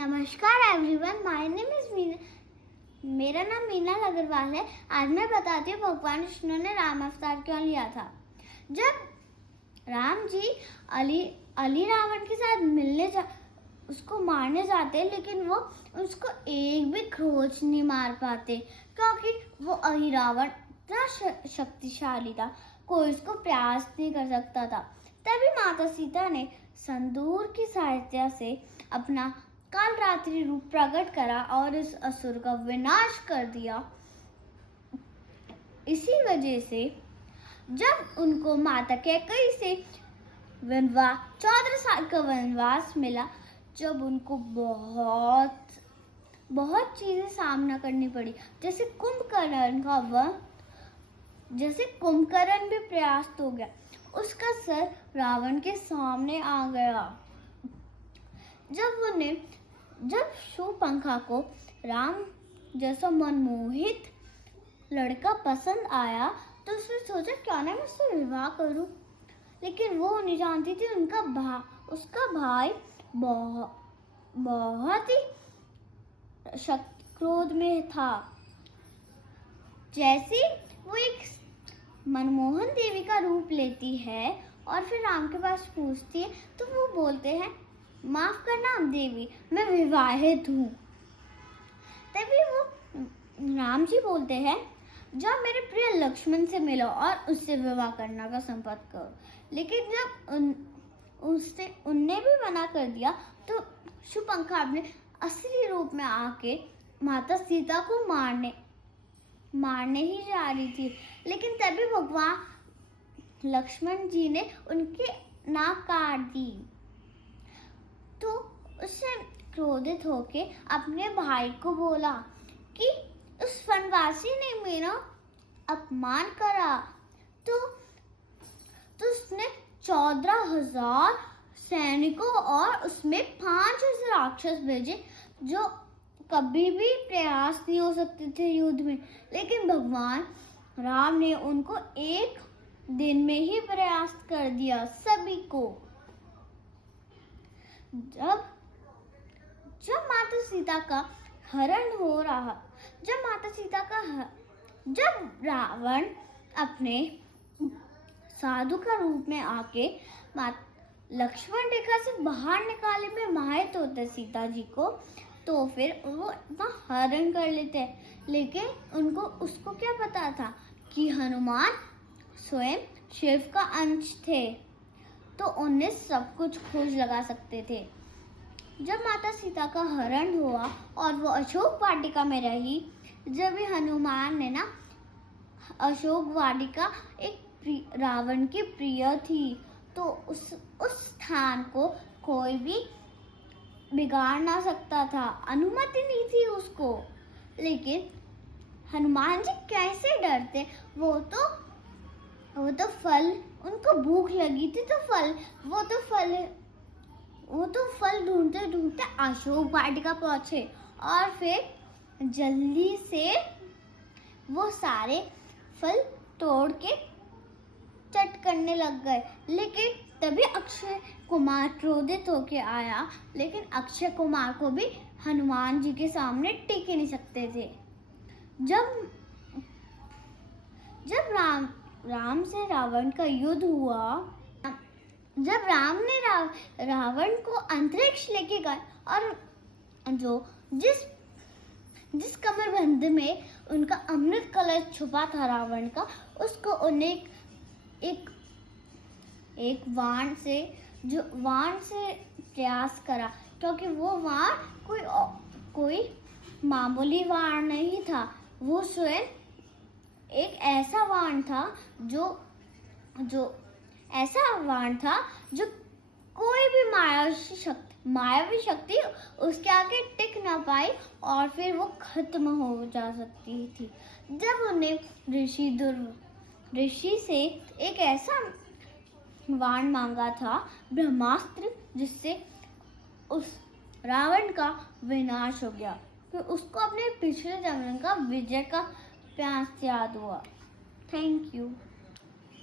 नमस्कार everyone, my name is Meena. मेरा नाम मीना अग्रवाल है। आज मैं बताती हूँ भगवान विष्णु ने राम अवतार क्यों लिया था। जब राम जी अली रावण के साथ उसको मारने जाते, लेकिन वो उसको एक भी खरोच नहीं मार पाते, क्योंकि वो अली रावण इतना शक्तिशाली था, कोई उसको प्रयास नहीं कर सकता था। तभी माता सीता ने संदूर की सहायता से अपना काल रात्रि रूप प्रकट करा और इस असुर का विनाश कर दिया। इसी वजह से जब उनको माता कैकेयी से 14 साल का वनवास मिला, जब उनको बहुत चीजें सामना करनी पड़ी, जैसे कुंभकर्ण भी प्रयास हो गया, उसका सर रावण के सामने आ गया। जब शूर्पणखा को राम जैसा मनमोहित लड़का पसंद आया, तो उसने सोचा क्यों ना मैं उससे विवाह करूं। लेकिन वो नहीं जानती थी उसका भाई बहुत ही क्रोध में था। जैसे वो एक मनमोहन देवी का रूप लेती है और फिर राम के पास पूछती है, तो वो बोलते हैं, माफ करना देवी, मैं विवाहित हूँ। तभी वो राम जी बोलते हैं, जब मेरे प्रिय लक्ष्मण से मिलो और उससे विवाह करना का संपर्क करो। लेकिन जब उनने भी मना कर दिया, तो शूर्पणखा अपने असली रूप में आके माता सीता को मारने ही जा रही थी। लेकिन तभी भगवान लक्ष्मण जी ने उनकी नाक काट दी। तो उससे क्रोधित होके अपने भाई को बोला कि उस वनवासी ने मेरा अपमान करा। तो उसने 14,000 सैनिकों और उसमें 5 राक्षस भेजे, जो कभी भी प्रयास नहीं हो सकते थे युद्ध में। लेकिन भगवान राम ने उनको एक दिन में ही प्रयास कर दिया सभी को। जब माता सीता का हरण हो रहा, जब रावण अपने साधु का रूप में आके लक्ष्मण रेखा से बाहर निकाले में माहिर होते सीता जी को, तो फिर वो अपना हरण कर लेते। लेकिन उसको क्या पता था कि हनुमान स्वयं शिव का अंश थे, तो उन्हें सब कुछ खोज लगा सकते थे। जब माता सीता का हरण हुआ और वो अशोक वाटिका में रही, जब भी हनुमान ने अशोक वाटिका एक रावण की प्रिय थी, तो उस स्थान को कोई भी बिगाड़ ना सकता था, अनुमति नहीं थी उसको। लेकिन हनुमान जी कैसे डरते, वो तो फल, उनको भूख लगी थी, वो तो फल ढूंढते ढूंढते अशोक वाटिका पहुंचे और फिर जल्दी से वो सारे फल तोड़ के चट करने लग गए। लेकिन तभी अक्षय कुमार क्रोधित होके आया, लेकिन अक्षय कुमार को भी हनुमान जी के सामने टिक नहीं सकते थे। जब राम से रावण का युद्ध हुआ, जब राम ने रावण को अंतरिक्ष लेके गए और जिस कमरबंद में उनका अमृत कलश छुपा था रावण का, उसको उन्हें एक बाण से प्रयास करा, क्योंकि वो बाण कोई मामूली बाण नहीं था। वो स्वयं एक ऐसा बाण था जो कोई भी मायावी शक्ति उसके आगे टिक ना पाई और फिर वो खत्म हो जा सकती थी। जब उन्हें ऋषि से एक ऐसा बाण मांगा था, ब्रह्मास्त्र, जिससे उस रावण का विनाश हो गया, फिर उसको अपने पिछले जन्म का विजय का प्यास याद हुआ। Thank you.